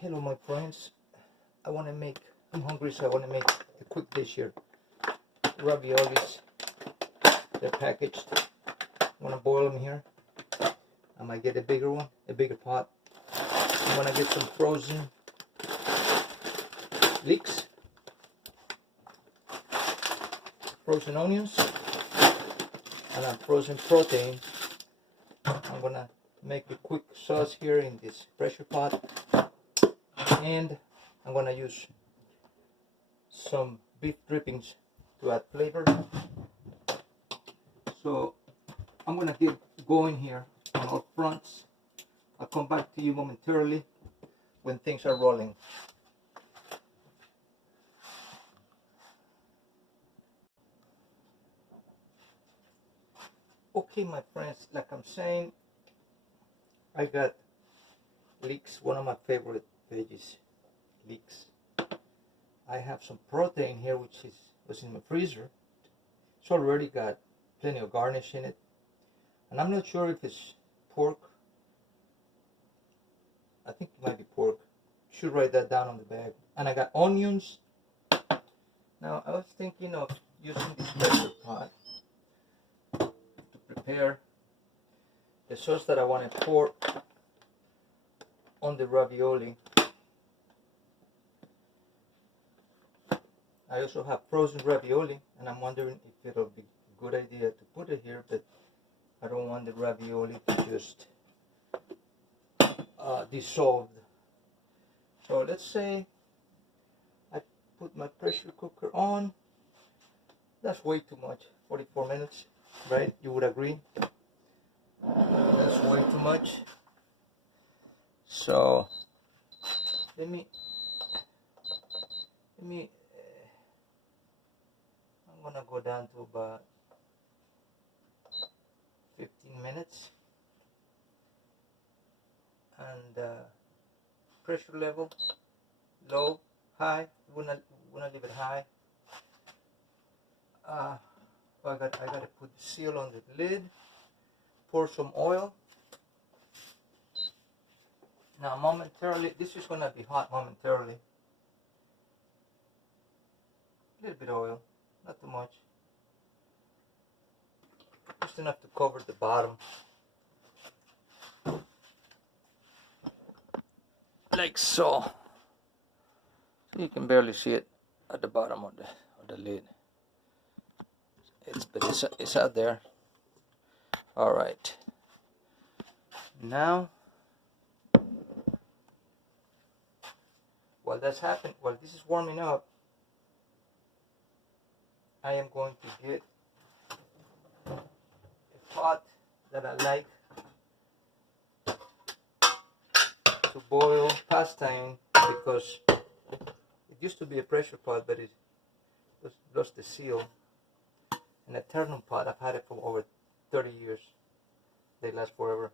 Hello my friends, I'm hungry, so I want to make a quick dish here. Raviolis, they're packaged. I'm going to boil them here. I might get a bigger one, a bigger pot. I'm going to get some frozen leeks, frozen onions, and a frozen protein. I'm going to make a quick sauce here in this pressure pot. And I'm going to use some beef drippings to add flavor. So I'm going to get going here on all fronts. I'll come back to you momentarily when things are rolling. Okay my friends, like I'm saying, I got leeks, one of my favorite veggies, leeks. I have some protein here which was in my freezer. It's already got plenty of garnish in it, and I'm not sure if it's pork. I think it might be pork. Should write that down on the bag. And I got onions. Now I was thinking of using this pressure pot to prepare the sauce that I want to pour on the ravioli. I also have frozen ravioli, and I'm wondering if it'll be a good idea to put it here, but I don't want the ravioli to just dissolve. So let's say I put my pressure cooker on. That's way too much, 44 minutes, right? You would agree? That's way too much. So let me I'm gonna go down to about 15 minutes, and pressure level low, high. Wanna leave it high. I gotta put the seal on the lid. Pour some oil. Now momentarily, this is gonna be hot momentarily. A little bit of oil, not too much. Just enough to cover the bottom. Like so. So you can barely see it at the bottom of the lid. It's out there. Alright. Now while that's happening, while this is warming up, I am going to get a pot that I like to boil pasta in, because it used to be a pressure pot, but it lost the seal. An eternal pot. I've had it for over 30 years. They last forever.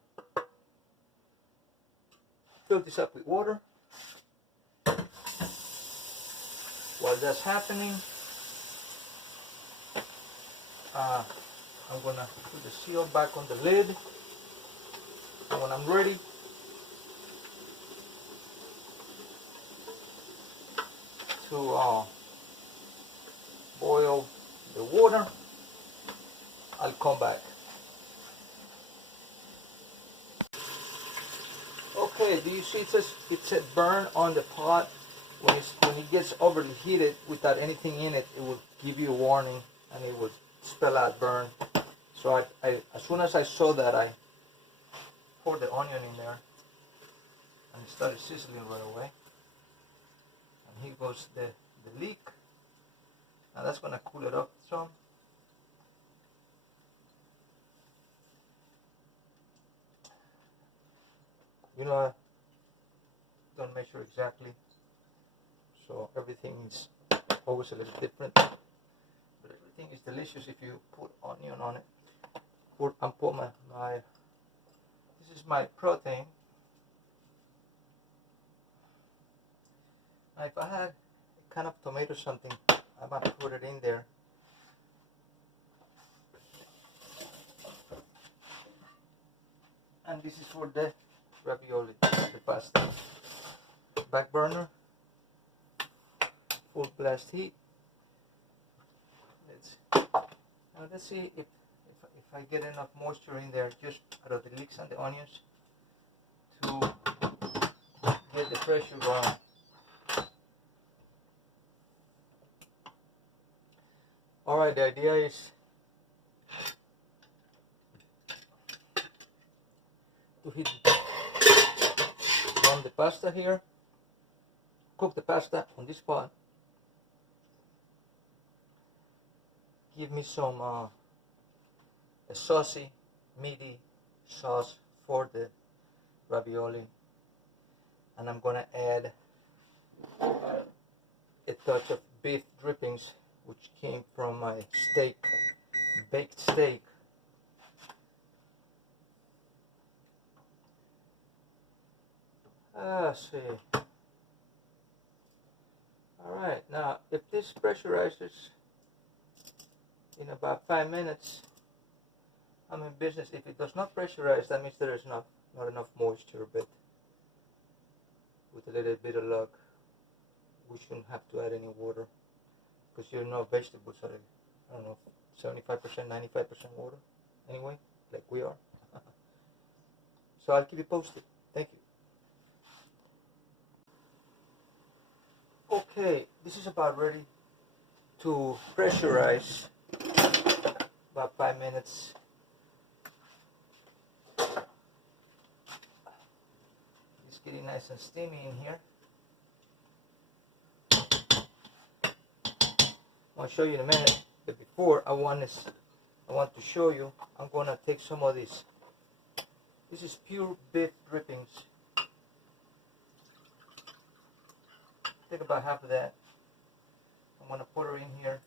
Fill this up with water. While that's happening, I'm gonna put the seal back on the lid, and when I'm ready, to boil the water, I'll come back. Okay, do you see it said burn on the pot? When it gets overly heated without anything in it, it will give you a warning, and it will spell out burn. So I as soon as I saw that, I poured the onion in there, and it started sizzling right away. And here goes the leek. Now that's gonna cool it up some. You know, I don't measure exactly, so everything is always a little different. But everything is delicious if you put onion on it. This is my protein. Now if I had a can of tomato something, I might put it in there. And this is for the ravioli, the pasta. back burner, full blast heat. Let's see if I get enough moisture in there, just out of the leeks and the onions, to get the pressure going. All right, the idea is to heat on the pasta here, cook the pasta on this pot, give me some a saucy, meaty sauce for the ravioli, and I'm gonna add a touch of beef drippings, which came from my steak, baked steak. See. Alright, now if this pressurizes in about 5 minutes, I'm in business. If it does not pressurize, that means there is not enough moisture, but with a little bit of luck, we shouldn't have to add any water, because you know vegetables are, I don't know, 75%, 95% water anyway, like we are. So I'll keep you posted. Thank you. Okay, this is about ready to pressurize. About 5 minutes. It's getting nice and steamy in here. I'll show you in a minute, but before I want to show you, I'm gonna take some of this. This is pure beef drippings. Take about half of that. I'm gonna put her in here.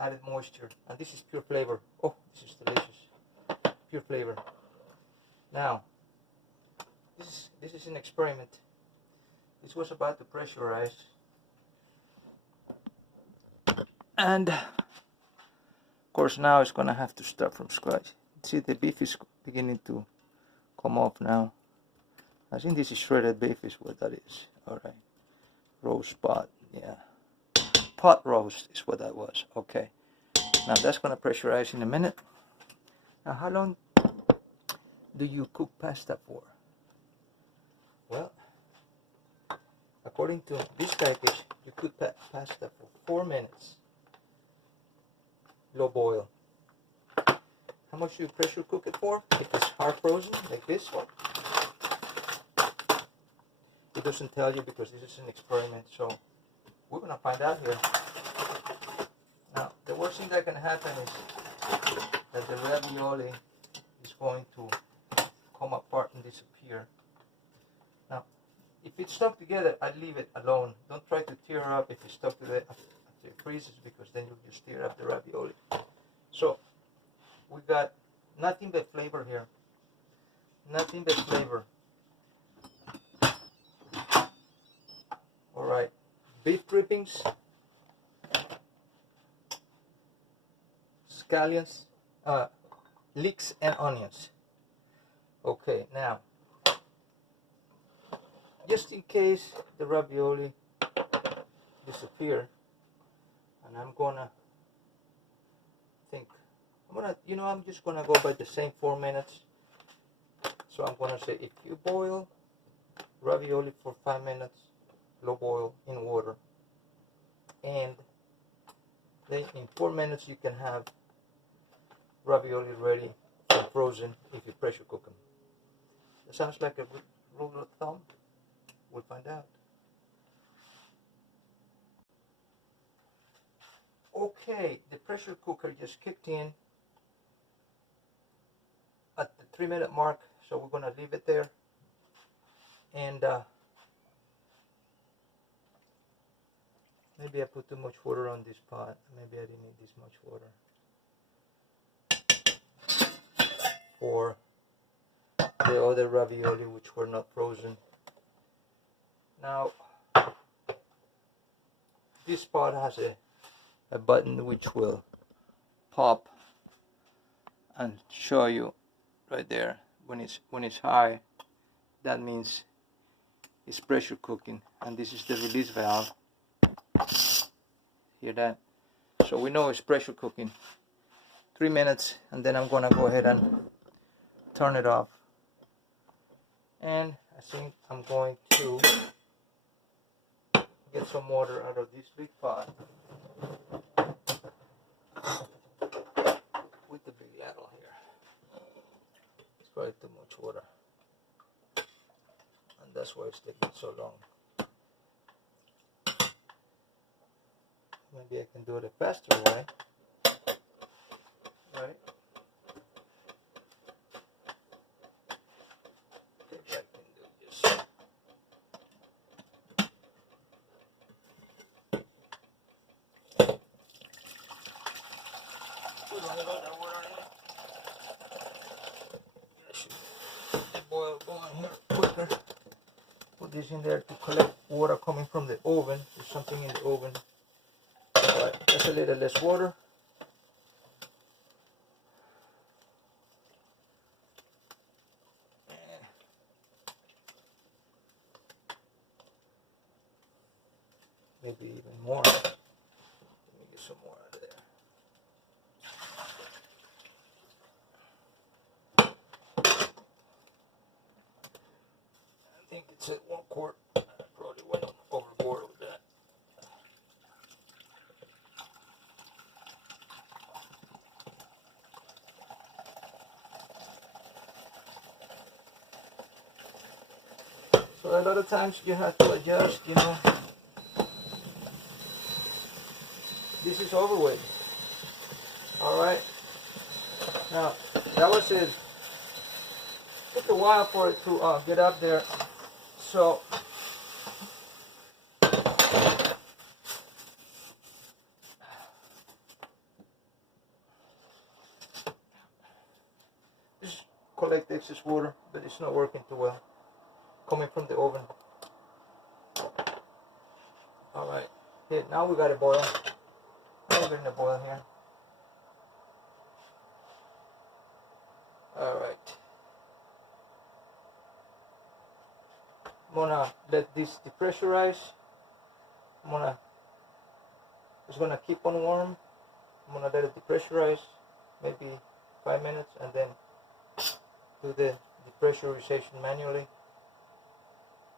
Added moisture, and this is pure flavor. Oh, this is delicious. Pure flavor. Now, this is an experiment. This was about to pressurize, and of course now it's gonna have to start from scratch. See, the beef is beginning to come off now. I think this is shredded beef is what that is. All right, roast pot, yeah. Pot roast is what that was. Okay, now that's gonna pressurize in a minute. Now, how long do you cook pasta for? Well, according to this package, you cook pasta for 4 minutes, low boil. How much do you pressure cook it for? If it's hard frozen like this one, it doesn't tell you because this is an experiment. So we're gonna find out here. Now, the worst thing that can happen is that the ravioli is going to come apart and disappear. Now, if it's stuck together, I'd leave it alone. Don't try to tear up if it's stuck together after it freezes, because then you'll just tear up the ravioli. So, we got nothing but flavor here. Nothing but flavor. Alright, beef drippings, scallions, leeks and onions. Okay, now, just in case the ravioli disappear, and I'm just gonna go by the same 4 minutes. So I'm gonna say, if you boil ravioli for 5 minutes, low boil in water, and then in 4 minutes you can have ravioli ready and frozen if you pressure cook them. That sounds like a good rule of thumb. We'll find out. Okay, the pressure cooker just kicked in at the 3 minute mark, so we're gonna leave it there. And maybe I put too much water on this pot. Maybe I didn't need this much water for the other ravioli which were not frozen. Now, this pot has a button which will pop and show you right there when it's high. That means It's pressure cooking, and this is the release valve. Hear that? So we know it's pressure cooking. 3 minutes, and then I'm gonna go ahead and turn it off. And I think I'm going to get some water out of this big pot with the big ladle here. It's probably too much water, and that's why it's taking so long. Maybe I can do it a faster way. Right? Maybe I can do this. Put a little water in it. I should get the boil going here quicker. Put this in there to collect water coming from the oven. There's something in the oven. Alright, that's a little less water. Maybe even more. Let me get some more out of there. I think it's at 1 quart. I probably went overboard with that. So a lot of times you have to adjust, you know. This is overweight. Alright. Now, that was it. Took a while for it to get up there. So, just collect excess water, but it's not working too well. Coming from the oven. Alright. Here, now we got a boil. Now we're getting a boil here. Alright. I'm gonna let this depressurize. It's gonna keep on warm. I'm gonna let it depressurize, maybe 5 minutes, and then do the depressurization manually,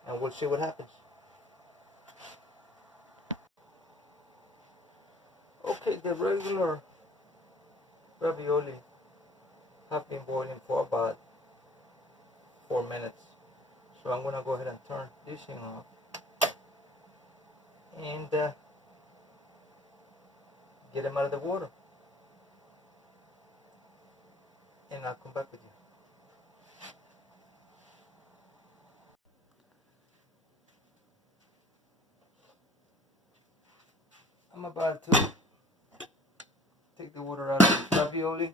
and we'll see what happens. Okay, the regular ravioli have been boiling for about 4 minutes. So I'm gonna go ahead and turn this thing off and get them out of the water, and I'll come back with you. I'm about to take the water out of the ravioli.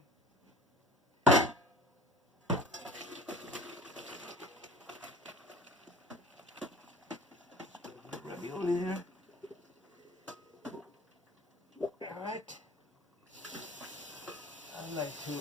Ravioli there. Alright. I like to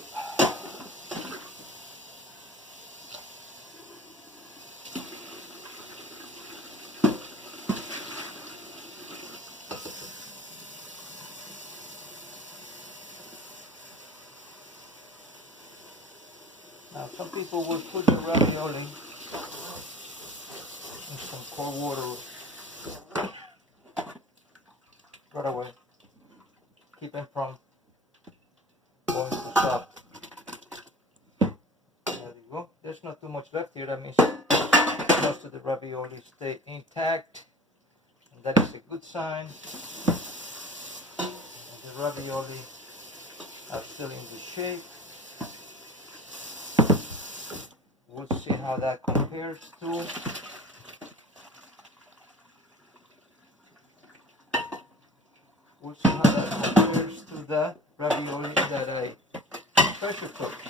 now some people will put the ravioli in some cold water right away. Keep them from going to soft. There you go. There's not too much left here. That means most of the ravioli stay intact, and that is a good sign. And the ravioli are still in good shape. We'll see how that compares to the ravioli that I pressure cooked.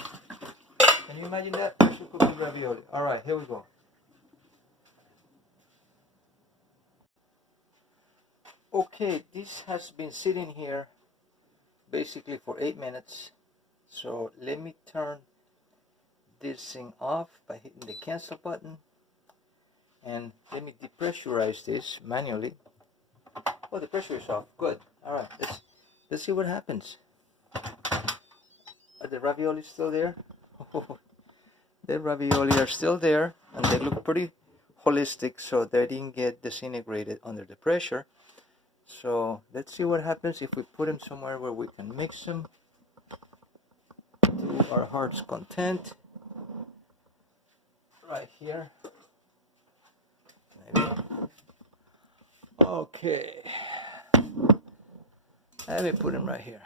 Can you imagine that? Pressure cooked ravioli. Alright, here we go. Okay, this has been sitting here basically for 8 minutes. So let me turn this thing off by hitting the cancel button. and let me depressurize this manually. Oh, the pressure is off. Good. All right, let's see what happens. Are the ravioli still there? Oh, the ravioli are still there, and they look pretty holistic, so they didn't get disintegrated under the pressure. So let's see what happens if we put them somewhere where we can mix them to our heart's content. Right here. Maybe. Okay. Let me put them right here.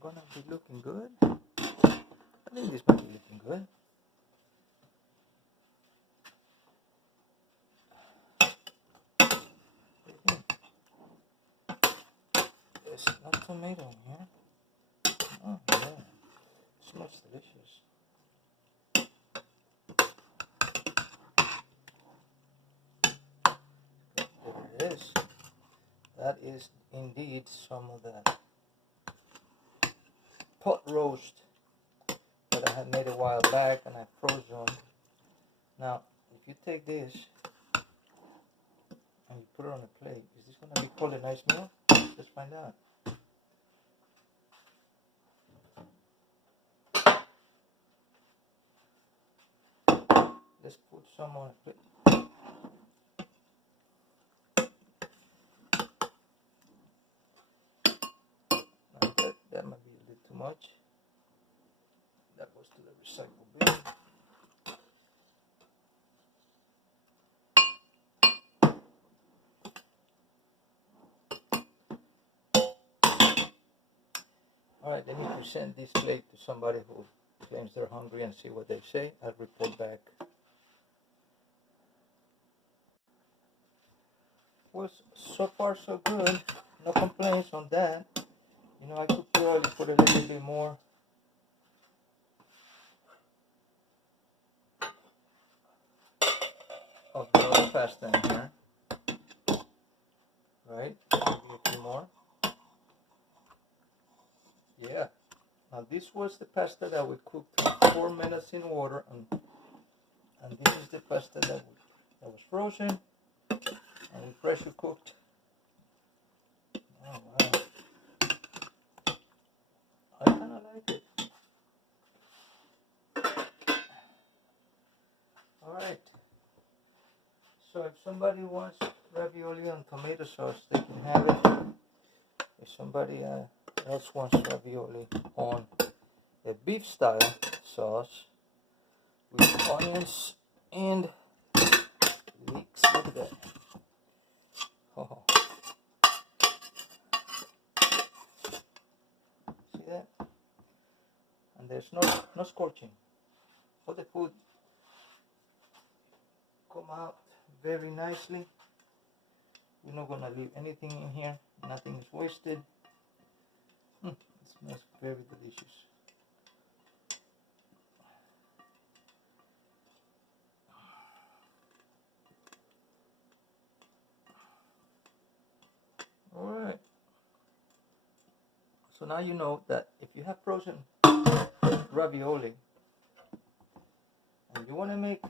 Gonna be looking good. I think this might be looking good. There's not tomato in here. Oh yeah, it smells delicious. There it is. That is indeed some of that pot roast that I had made a while back and I froze them. Now, if you take this and you put it on a plate, is this going to be called a nice meal? Let's find out. Let's put some on a plate. Now that might be a little too much. That goes to the recycle bin. Alright, let me present this plate to somebody who claims they're hungry and see what they say. I'll report back. Well, so far so good. No complaints on that. You know, I could probably put a little bit more. Of the other pasta in here. Right? Maybe a few more. Yeah. Now this was the pasta that we cooked 4 minutes in water, and this is the pasta that was frozen and we pressure cooked. Oh wow! I kind of like it. All right. So if somebody wants ravioli on tomato sauce, they can have it. If somebody else wants ravioli on a beef style sauce with onions and leeks. Look at that. Oh. See that? And there's no scorching. All the food come out very nicely. We're not gonna leave anything in here. Nothing is wasted. It smells very delicious. Alright. So now you know that if you have frozen ravioli and you want to make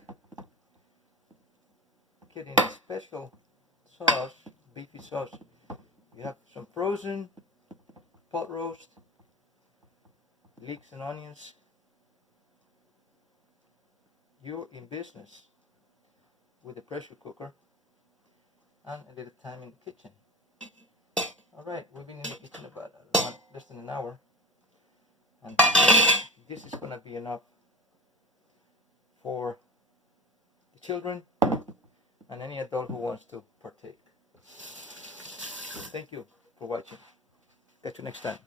it in a special sauce, beefy sauce, you have some frozen pot roast, leeks and onions, you're in business with a pressure cooker and a little time in the kitchen. Alright, we've been in the kitchen about less than an hour, and this is going to be enough for the children and any adult who wants to partake. Thank you for watching. Catch you next time.